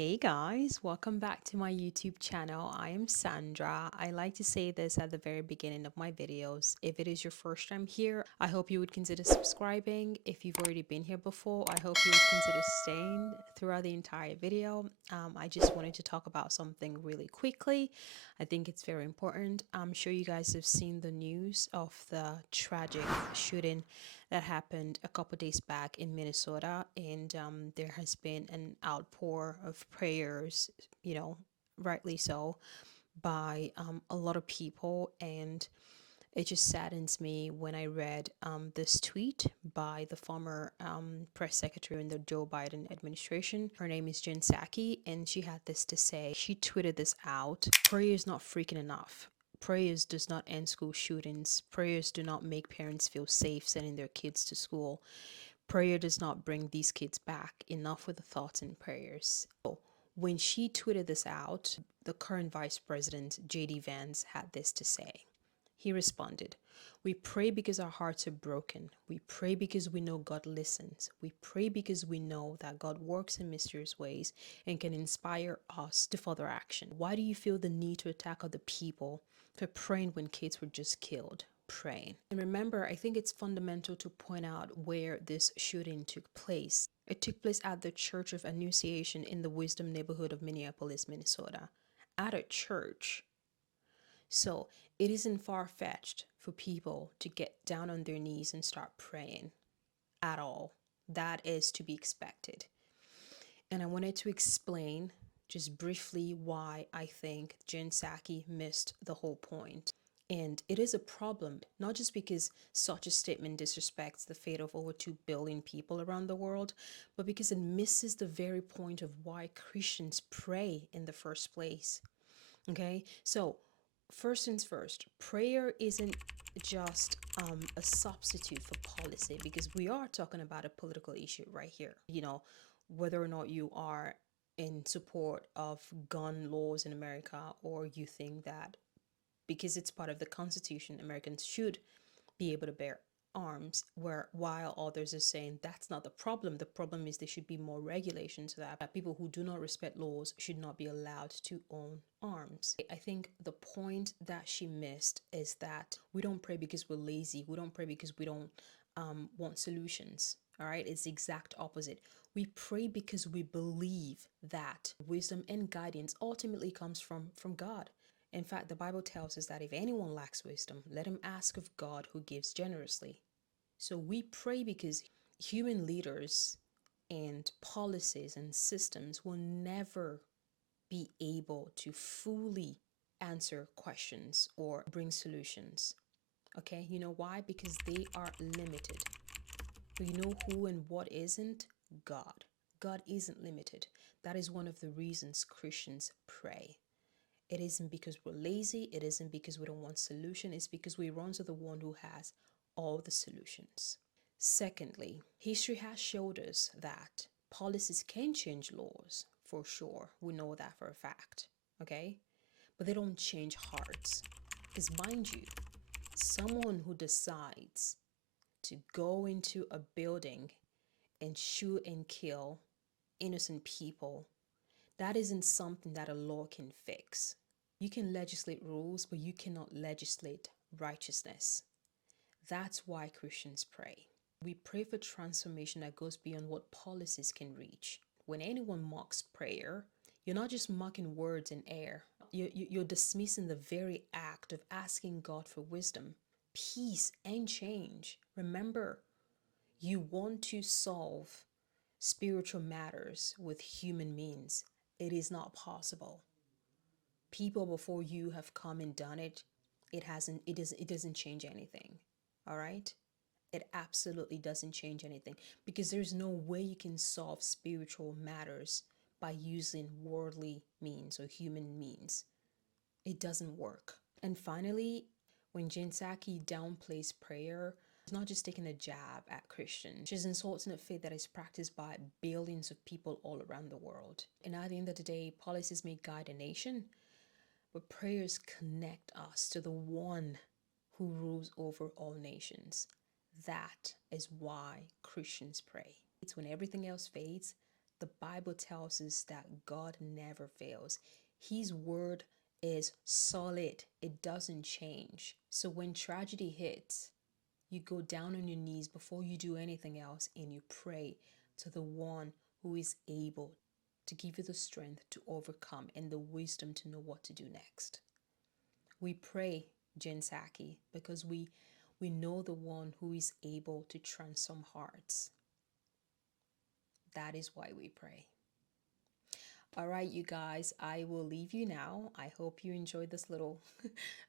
Hey guys, welcome back to my YouTube channel. I am Sandra. I like to say this at the very beginning of my videos. If it is your first time here, I hope you would consider subscribing. If you've already been here before, I hope you would consider staying throughout the entire video. I just wanted to talk about something really quickly. I think it's very important. I'm sure you guys have seen the news of the tragic shooting that happened a couple days back in Minnesota, and there has been an outpour of prayers, rightly so, by a lot of people. And it just saddens me when I read this tweet by the former press secretary in the Joe Biden administration. Her name is Jen Psaki, and she had this to say. She tweeted this out: prayer is not freaking enough. Prayers does not end school shootings. Prayers do not make parents feel safe sending their kids to school. Prayer does not bring these kids back. Enough with the thoughts and prayers. So, when she tweeted this out, the current vice president, JD Vance, had this to say. He responded, "We pray because our hearts are broken. We pray because we know God listens. We pray because we know that God works in mysterious ways and can inspire us to further action. Why do you feel the need to attack other people for praying when kids were just killed? Praying." And remember, I think it's fundamental to point out where this shooting took place. It took place at the Church of Annunciation in the Wisdom neighborhood of Minneapolis, Minnesota. At a church. So it isn't far fetched for people to get down on their knees and start praying at all. That is to be expected. And I wanted to explain just briefly why I think Jen Psaki missed the whole point. And it is a problem, not just because such a statement disrespects the fate of over 2 billion people around the world, but because it misses the very point of why Christians pray in the first place. Okay, so first things first, prayer isn't just a substitute for policy, because we are talking about a political issue right here. Whether or not you are in support of gun laws in America, or you think that because it's part of the Constitution, Americans should be able to bear arms, where while others are saying that's not the problem. The problem is there should be more regulations so that people who do not respect laws should not be allowed to own arms. I think the point that she missed is that we don't pray because we're lazy. We don't pray because we don't want solutions. All right, it's the exact opposite. We pray because we believe that wisdom and guidance ultimately comes from God. In fact, the Bible tells us that if anyone lacks wisdom, let him ask of God, who gives generously. So we pray because human leaders and policies and systems will never be able to fully answer questions or bring solutions. Okay, you know why? Because they are limited. But you know who and what isn't? God. God isn't limited. That is one of the reasons Christians pray. It isn't because we're lazy. It isn't because we don't want solution. It's because we run to the one who has all the solutions. Secondly, history has showed us that policies can change laws, for sure. We know that for a fact, okay? But they don't change hearts. Because mind you, someone who decides to go into a building and shoot and kill innocent people, that isn't something that a law can fix. You can legislate rules, but you cannot legislate righteousness. That's why Christians pray. We pray for transformation that goes beyond what policies can reach. When anyone mocks prayer, you're not just mocking words in air. You're dismissing the very act of asking God for wisdom, peace, and change. Remember, you want to solve spiritual matters with human means. It is not possible. People before you have come and done it. It doesn't change anything. All right? It absolutely doesn't change anything, because there's no way you can solve spiritual matters by using worldly means or human means. It doesn't work. And finally, when Jen Psaki downplays prayer, she's not just taking a jab at Christians. She's insulting a faith that is practiced by billions of people all around the world. And at the end of the day, policies may guide a nation, but prayers connect us to the one who rules over all nations. That is why Christians pray. It's when everything else fades, The Bible tells us that God never fails. His word is solid, it doesn't change. So when tragedy hits, you go down on your knees before you do anything else and you pray to the one who is able to give you the strength to overcome and the wisdom to know what to do next. We pray, Psaki, because we know the one who is able to transform hearts. That is why we pray. All right, you guys, I will leave you now. I hope you enjoyed this little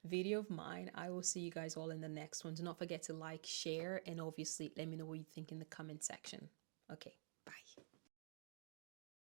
video of mine. I will see you guys all in the next one. Do not forget to like, share, and obviously let me know what you think in the comment section. Okay, bye.